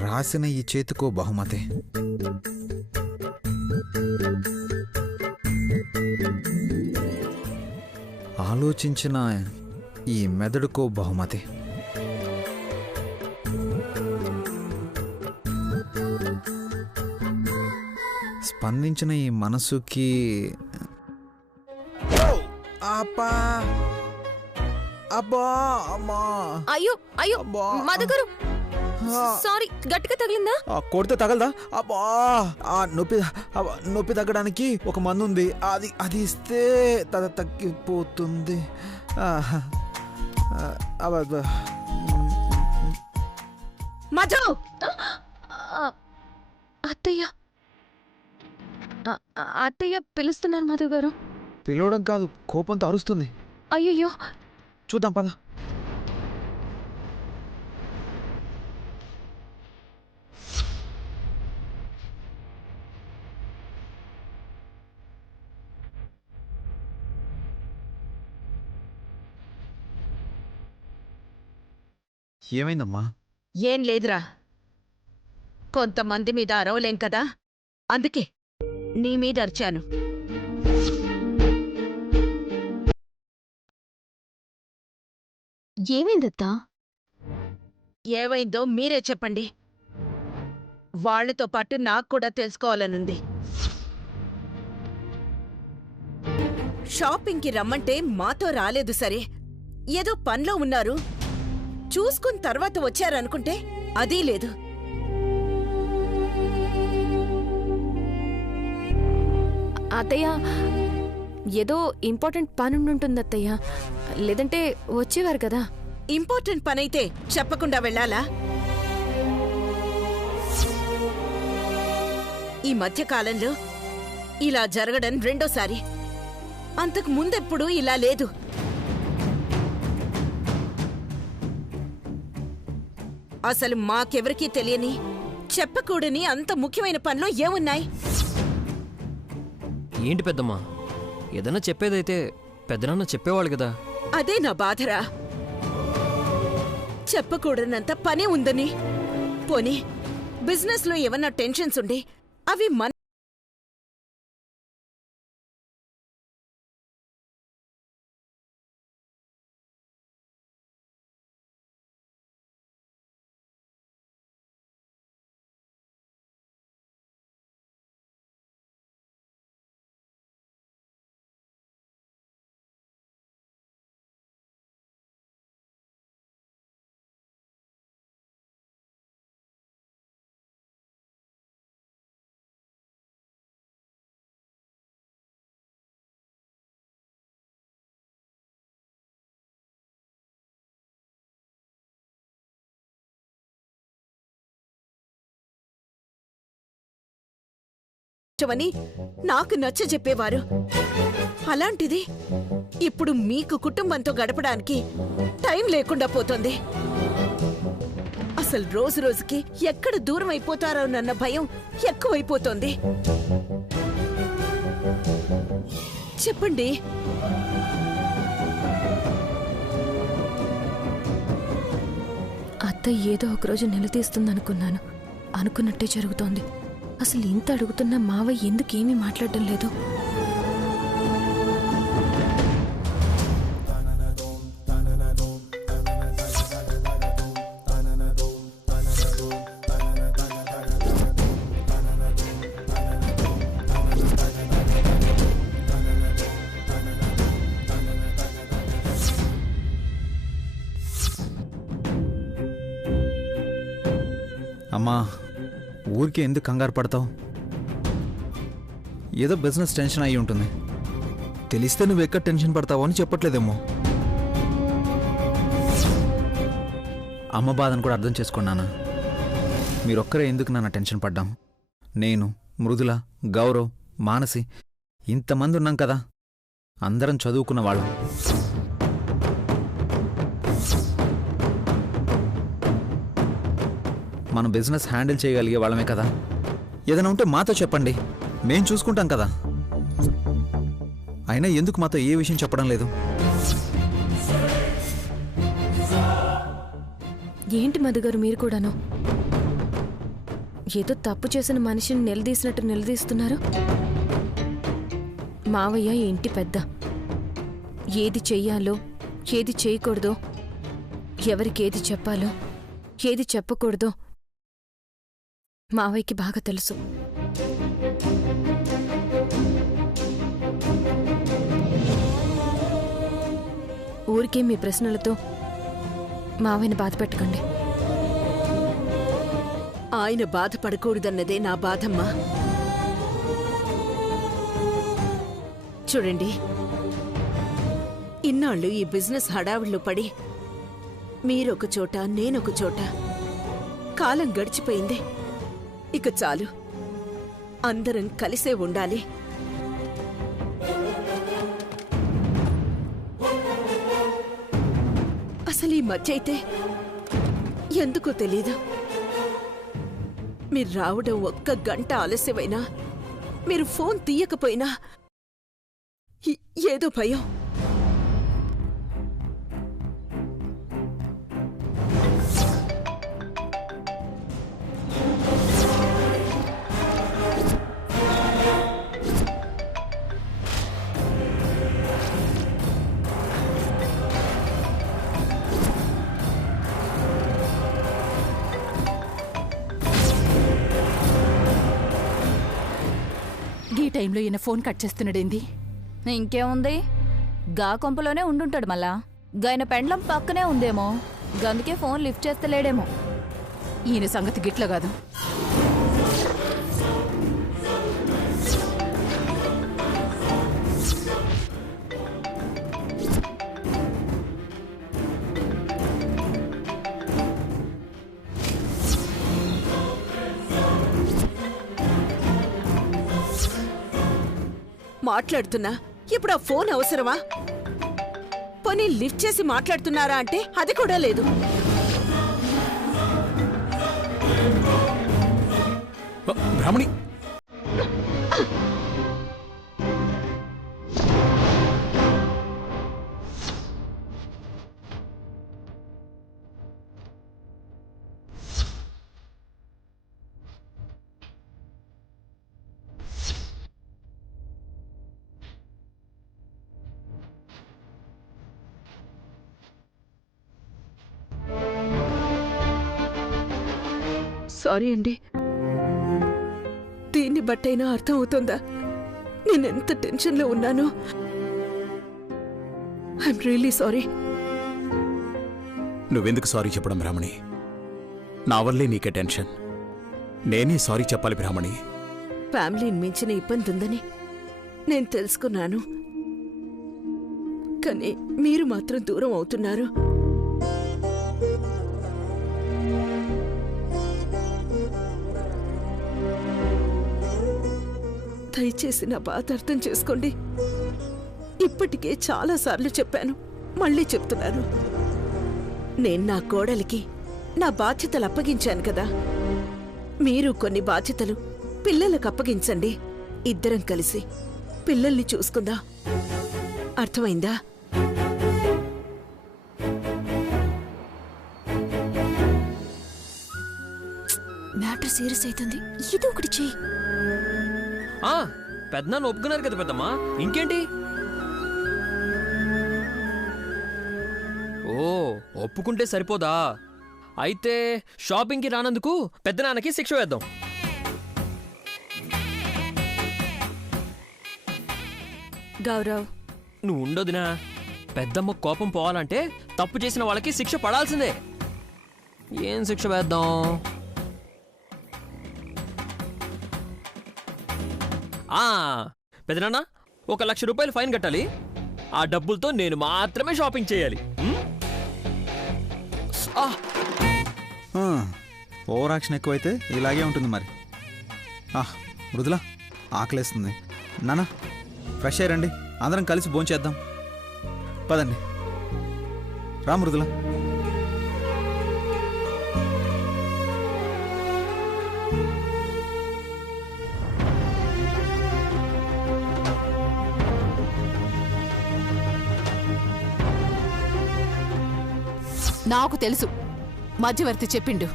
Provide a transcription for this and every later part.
రాసిన ఈ చేతికో బహుమతి. ఆలోచించిన ఈ మెదడుకో బహుమతి. స్పందించిన ఈ మనసుకి అబ్బా అబ్బా అమ్మా. అయ్యో అయ్యో మధుగారు, సారీ, గట్టిగా తగిలిందా? కొడితే తగలదా? అబ్బా నొప్పి నొప్పి తగ్గడానికి ఒక మందు ఉంది, అది ఇస్తే తగ్గిపోతుంది. మధు! అత్తయ్య అత్తయ్య పిలుస్తున్నాను మధు గారు. పిలవడం కాదు, కోపంతో అరుస్తుంది. అయ్యయ్యో, చూద్దాం పద. ఏమైందమ్మా? ఏం లేదురా, కొంతమంది మీద అరవలేం కదా, అందుకే నీ మీద అరిచాను. ఏమైందత్తా? ఏమైందో మీరే చెప్పండి. వాళ్లతో పాటు నాకు కూడా తెలుసుకోవాలనుంది. షాపింగ్కి రమ్మంటే మాతో రాలేదు సరే, ఏదో పనిలో ఉన్నారు, చూసుకుని తర్వాత వచ్చారనుకుంటే అదీ లేదు. అత్తయ్య, ఏదో ఇంపార్టెంట్ పని ఉంటుంది అత్తయ్య, లేదంటే వచ్చేవారు కదా. ఇంపార్టెంట్ పనైతే చెప్పకుండా వెళ్ళాలా? ఈ మధ్యకాలంలో ఇలా జరగడం రెండోసారి. అంతకు ముందెప్పుడు ఇలా లేదు. అసలు మాకెవరికీ తెలియని, చెప్పకూడని అంత ముఖ్యమైన పనిలో ఏమున్నాయి? ఏంటి పెద్దమ్మా, ఏదన్నా చెప్పేదైతే పెద్దనాన్న చెప్పేవాళ్ళు కదా. అదే నా బాధరా, చెప్పకూడనంత పనే ఉందని. పోనీ బిజినెస్లో ఏమన్నా టెన్షన్స్ ఉండి అవి మన అని నాకు నచ్చ చెప్పేవారు. అలాంటిది ఇప్పుడు మీకు కుటుంబంతో గడపడానికి టైం లేకుండా పోతుంది. అసలు రోజు రోజుకి ఎక్కడ దూరం అయిపోతారోనన్న భయం ఎక్కువైపోతోంది. చెప్పండి. అత్త ఏదో ఒకరోజు నిలదీస్తుందనుకున్నాను, అనుకున్నట్టే జరుగుతోంది. అసలు ఇంత అడుగుతున్నా మావయ్య ఎందుకేమీ మాట్లాడడం లేదు? అమ్మా, ఊరికే ఎందుకు కంగారు పడతావు? ఏదో బిజినెస్ టెన్షన్ అయి ఉంటుంది. తెలిస్తే నువ్వు ఎక్కడ టెన్షన్ పడతావో అని చెప్పట్లేదేమో. అమ్మ బాధను కూడా అర్థం చేసుకున్నానా? మీరొక్కరే ఎందుకు నాన్న టెన్షన్ పడ్డాం? నేను, మృదుల, గౌరవ్, మానసి ఇంతమంది ఉన్నాం కదా. అందరం చదువుకున్న వాళ్ళం. మనం బిజినెస్ హ్యాండిల్ చేయగలిగే వాళ్ళమే కదా. ఏదైనా ఉంటే మాతో చెప్పండి, మేం చూసుకుంటాం కదా. అయినా ఎందుకు మాతో ఏ విషయం చెప్పడం లేదు? ఏంటి మధుగారు మీరు కూడాను ఏదో తప్పు చేసిన మనిషిని నిలదీసినట్టు నిలదీస్తున్నారు? మావయ్య ఈ ఇంటి పెద్ద. ఏది చెయ్యాలో ఏది చేయకూడదో, ఎవరికి ఏది చెప్పాలో ఏది చెప్పకూడదో మావయ్యకి బాగా తెలుసు. ఊరికే మీ ప్రశ్నలతో మావయ్యని బాధ పెట్టకండి. ఆయన బాధపడకూడదన్నదే నా బాధమ్మా. చూడండి, ఇన్నాళ్ళు ఈ బిజినెస్ హడావిడిలో పడి మీరొక చోట నేనొక చోట కాలం గడిచిపోయింది. ఇక చాలు, అందరం కలిసే ఉండాలి. అసలు ఈ మధ్య అయితే ఎందుకో తెలీదు, మీరు రావడం ఒక్క గంట ఆలస్యమైనా, మీరు ఫోన్ తీయకపోయినా ఏదో భయం. ఈ టైంలో ఈయన ఫోన్ కట్ చేస్తున్నాడేంది? ఇంకేముంది, గా కొంపలోనే ఉండుంటాడు. మళ్ళా గాయన పెండ్లం పక్కనే ఉందేమో, గందుకే ఫోన్ లిఫ్ట్ చేస్తలేడేమో. ఈయన సంగతి గిట్ల కాదు. మాట్లాడుతున్నా, ఇప్పుడు ఆ ఫోన్ అవసరమా? పోనీ లిఫ్ట్ చేసి మాట్లాడుతున్నారా అంటే అది కూడా లేదు. బ్రాహ్మణి, సారీ అండి. దీన్ని బట్టైనా అర్థం అవుతుందా నేనెంత టెన్షన్లో ఉన్నానో? I'm really sorry. నువ్వెందుకు సారీ చెప్పడం బ్రాహ్మణి? నా వల్లే నీకే టెన్షన్. నేనే సారీ చెప్పాలి బ్రాహ్మణి. ఫ్యామిలీని మించిన ఇబ్బంది ఉందని నేను తెలుసుకున్నాను, కానీ మీరు మాత్రం దూరం అవుతున్నారు. దయచేసి నా బాధ అర్థం చేసుకోండి. ఇప్పటికే చాలాసార్లు చెప్పాను, మళ్ళీ చెప్తున్నాను. నేను నా కోడలికి నా బాధ్యతలు అప్పగించాను కదా, మీరు కొన్ని బాధ్యతలు పిల్లలకు అప్పగించండి. ఇద్దరం కలిసి పిల్లల్ని చూసుకుందా. అర్థమైందా? మ్యాటర్ సీరియస్ అవుతుంది, ఏదో ఒకటి చెయ్యి. పెద్దనాన్న ఒప్పుకున్నారు కదా పెద్దమ్మా, ఇంకేంటి? ఓ, ఒప్పుకుంటే సరిపోదా? అయితే షాపింగ్కి రానందుకు పెద్దనాన్నకి శిక్ష వేద్దాం. గౌరవ్, నువ్వు ఉండొదినా. పెద్దమ్మ కోపం పోవాలంటే తప్పు చేసిన వాళ్ళకి శిక్ష పడాల్సిందే. ఏం శిక్ష వేద్దాం? పెద్దనాన్న, 1,00,000 రూపాయలు ఫైన్ కట్టాలి. ఆ డబ్బులతో నేను మాత్రమే షాపింగ్ చేయాలి. ఓవర్ యాక్షన్ ఎక్కువైతే ఇలాగే ఉంటుంది మరి. మృదుల, ఆకలేస్తుంది. నాన్న, ఫ్రెష్ అయ్యారండి, అందరం కలిసి భోంచేద్దాం. పదండి. రా మృదుల. నాకు తెలుసు మధ్యవర్తి చెప్పిండు.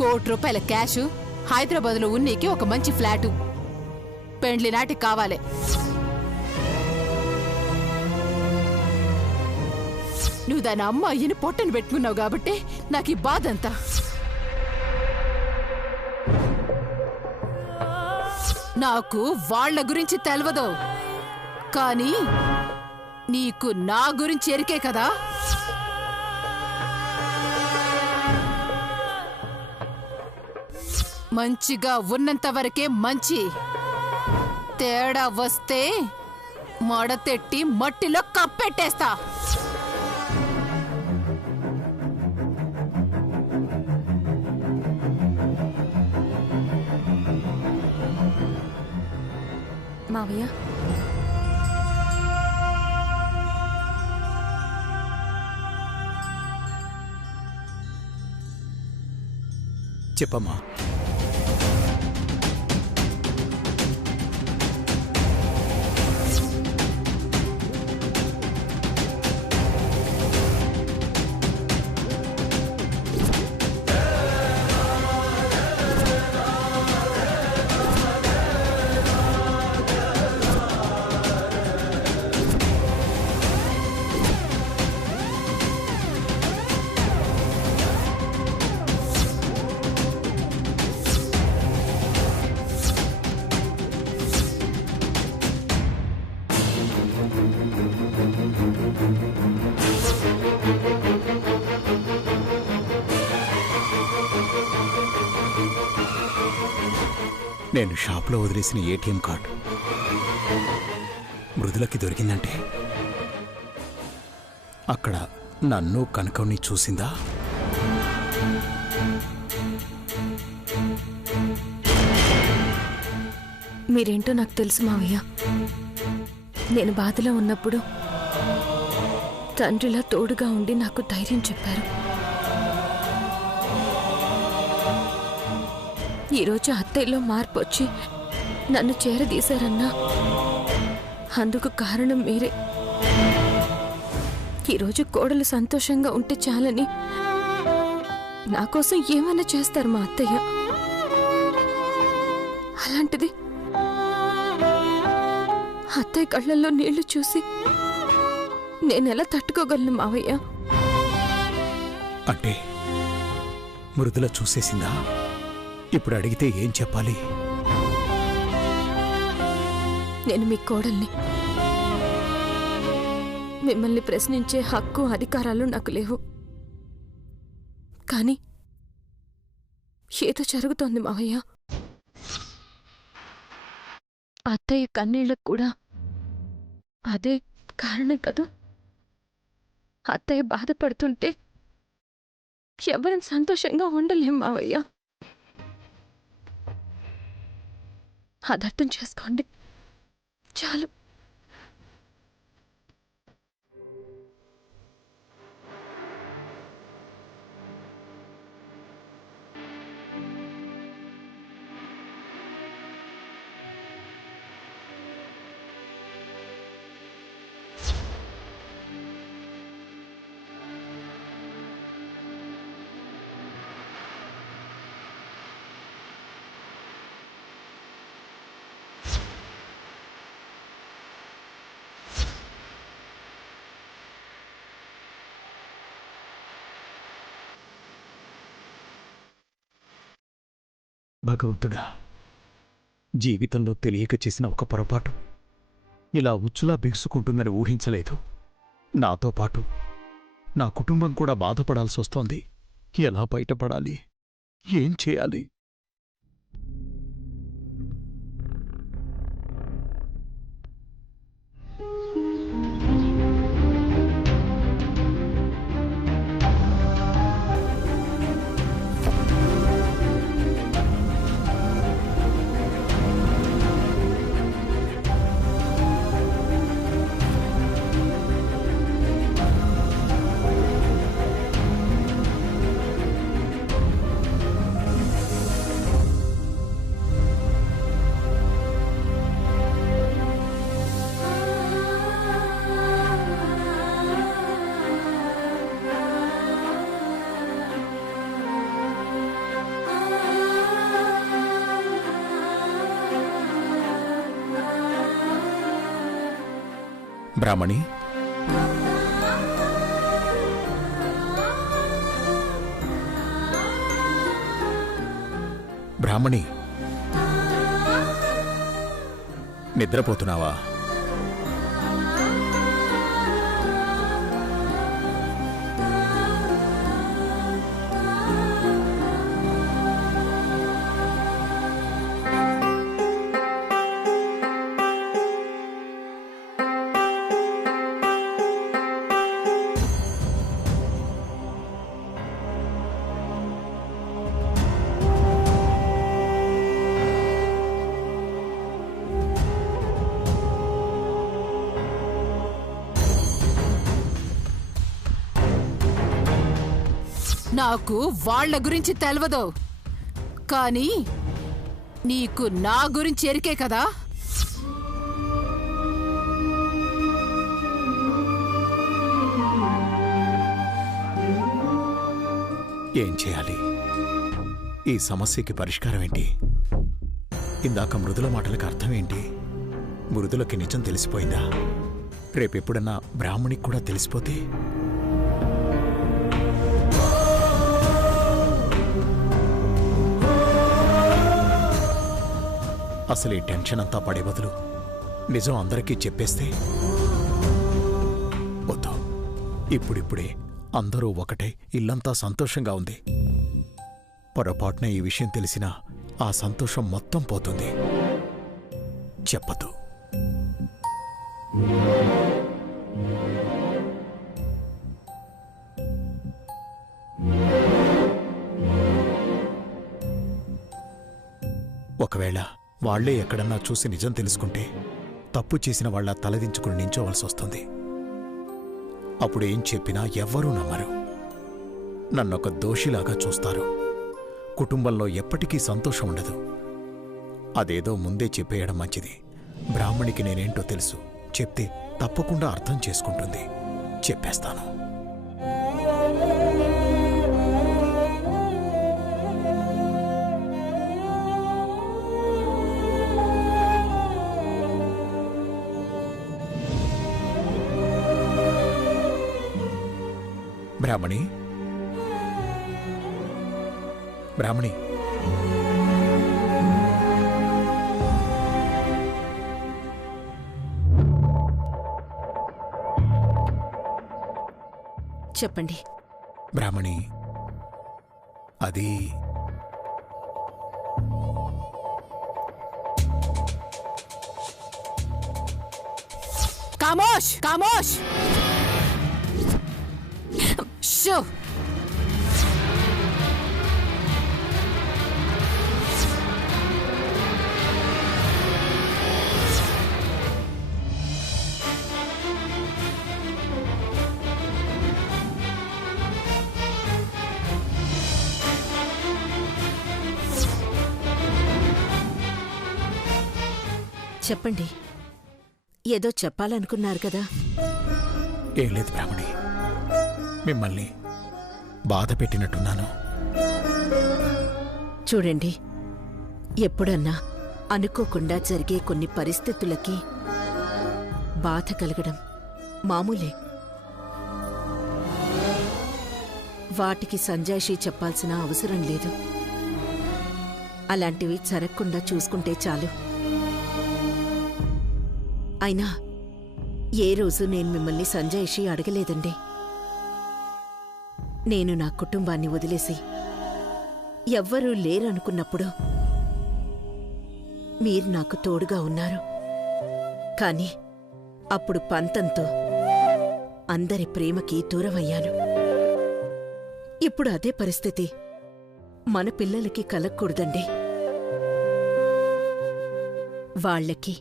₹1,00,00,000 క్యాషు, హైదరాబాద్లో ఉన్నీకి ఒక మంచి ఫ్లాటు. పెండ్లి నాటికి కావాలే. నువ్వు దాని అమ్మ అయ్యని పొట్టను పెట్టుకున్నావు కాబట్టి నాకు ఈ బాధ అంతా. నాకు వాళ్ళ గురించి తెలవదు, కానీ నీకు నా గురించి ఎరికే కదా. మంచిగా ఉన్నంత వరకే మంచి. తేడా వస్తే మడతెట్టి మట్టిలో కప్పెట్టేస్తా. మావయ్య, చెప్పమ్మా. నేను షాప్లో వదిలేసిన ఏటీఎం కార్డు మృదులకి దొరికిందంటే అక్కడ నన్ను కనకని చూసిందా? మీరేంటో నాకు తెలుసు మావయ్య. నేను బాధలో ఉన్నప్పుడు తండ్రిలా తోడుగా ఉండి నాకు ధైర్యం చెప్పారు. ఈరోజు అత్తయ్యలో మార్పు వచ్చి నన్ను చేరదీశారన్నా అందుకు కారణం మీరే. ఈరోజు కోడలు సంతోషంగా ఉంటే చాలని నా కోసం ఏమైనా చేస్తారు మా అత్తయ్య. అలాంటిది అత్తయ్య కళ్ళల్లో నీళ్లు చూసి నేనెలా తట్టుకోగలను మావయ్య? అంటే మృదుల చూసేసిందా? ఇప్పుడు అడిగితే ఏం చెప్పాలి? నేను మీ కోడల్ని. మిమ్మల్ని ప్రశ్నించే హక్కు అధికారాలు నాకు లేవు. కానీ ఏదో జరుగుతోంది మావయ్య. అత్తయ్య కన్నీళ్ళకు కూడా అదే కారణం కదా. అత్తయ్య బాధపడుతుంటే ఎవరిని సంతోషంగా ఉండలేం మావయ్య. అది అర్థం చేసుకోండి చాలు. భగవంతుడా, జీవితంలో తెలియక చేసిన ఒక పొరపాటు ఇలా ఉచ్చులా బిగుసుకుంటుందని ఊహించలేదు. నాతో పాటు నా కుటుంబం కూడా బాధపడాల్సి వస్తోంది. ఎలా బయటపడాలి? ఏం చేయాలి? బ్రాహ్మణి, బ్రాహ్మణి, నిద్రపోతున్నావా? నాకు వాళ్ళ గురించి తెలవదు, కానీ నీకు నా గురించి ఎరికే కదా. ఏం చేయాలి? ఈ సమస్యకి పరిష్కారం ఏంటి? ఇందాక మృదుల మాటలకు అర్థం ఏంటి? మృదులకి నిజం తెలిసిపోయిందా? రేపెప్పుడన్నా బ్రాహ్మణికి కూడా తెలిసిపోతే? అసలు ఈ టెన్షన్ అంతా పడే బదులు నిజం అందరికీ చెప్పేస్తే? వద్దు, ఇప్పుడిప్పుడే అందరూ ఒకటే, ఇల్లంతా సంతోషంగా ఉంది. పొరపాటున ఈ విషయం తెలిసినా ఆ సంతోషం మొత్తం పోతుంది. చెప్పదు. ఒకవేళ వాళ్లే ఎక్కడన్నా చూసి నిజం తెలుసుకుంటే తప్పు చేసిన వాళ్ళ తలదించుకుని నించోవలసి వస్తుంది. అప్పుడేం చెప్పినా ఎవ్వరూ నమ్మరు. నన్నొక దోషిలాగా చూస్తారు. కుటుంబంలో ఎప్పటికీ సంతోషం ఉండదు. అదేదో ముందే చెప్పేయడం మంచిది. బ్రాహ్మణికి నేనేంటో తెలుసు. చెప్తే తప్పకుండా అర్థం చేసుకుంటుంది. చెప్పేస్తాను. బ్రాహ్మణి, బ్రాహ్మణి, చెప్పండి. బ్రాహ్మణి, అది కామోష్, కామోష్. షో, చెప్పండి. ఏదో చెప్పాలనుకున్నారు కదా. ఏం లేదు బ్రాహ్మణి, మిమ్మల్ని బాధ పెట్టినట్టున్నాను. చూడండి, ఎప్పుడన్నా అనుకోకుండా జరిగే కొన్ని పరిస్థితులకి బాధ కలగడం మామూలే. వాటికి సంజాయిషీ చెప్పాల్సిన అవసరం లేదు. అలాంటివి జరగకుండా చూసుకుంటే చాలు. అయినా ఏ రోజు నేను మిమ్మల్ని సంజాయిషీ అడగలేదండి. నేను నా కుటుంబాన్ని వదిలేసి ఎవ్వరూ లేరనుకున్నప్పుడు మీరు నాకు తోడుగా ఉన్నారు. కాని అప్పుడు పంతంతో అందరి ప్రేమకి దూరమయ్యాను. ఇప్పుడు అదే పరిస్థితి మన పిల్లలకి కలగకూడదండి. వాళ్ళకి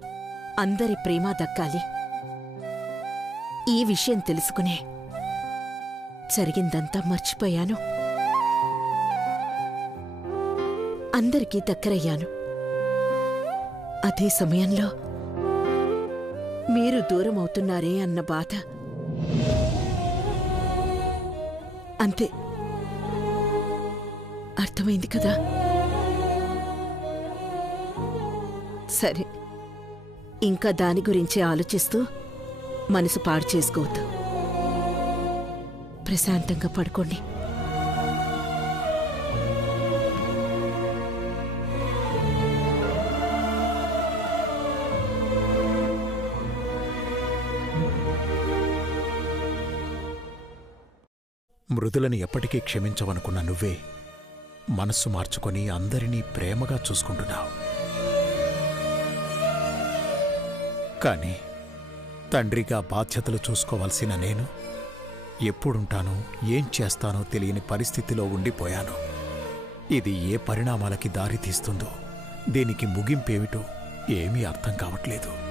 అందరి ప్రేమ దక్కాలి. ఈ విషయం తెలుసుకునే జరిగిందంతా మర్చిపోయాను. అందరికీ దగ్గరయ్యాను. అదే సమయంలో మీరు దూరం అవుతున్నారే అన్న బాధ. అంతే. అర్థమైంది కదా? సరే, ఇంకా దాని గురించి ఆలోచిస్తూ మనసు పాడు చేసుకోవద్దు. ప్రశాంతంగా పడుకోండి. మృదులని ఎప్పటికీ క్షమించవనుకున్న నువ్వే మనస్సు మార్చుకొని అందరినీ ప్రేమగా చూసుకుంటున్నావు. కానీ తండ్రిగా బాధ్యతలు చూసుకోవాల్సిన నేను ఎప్పుడుంటానో ఏం చేస్తానో తెలియని పరిస్థితిలో ఉండిపోయాను. ఇది ఏ పరిణామాలకి దారి తీస్తుందో, దీనికి ముగింపేమిటో ఏమీ అర్థం కావట్లేదు.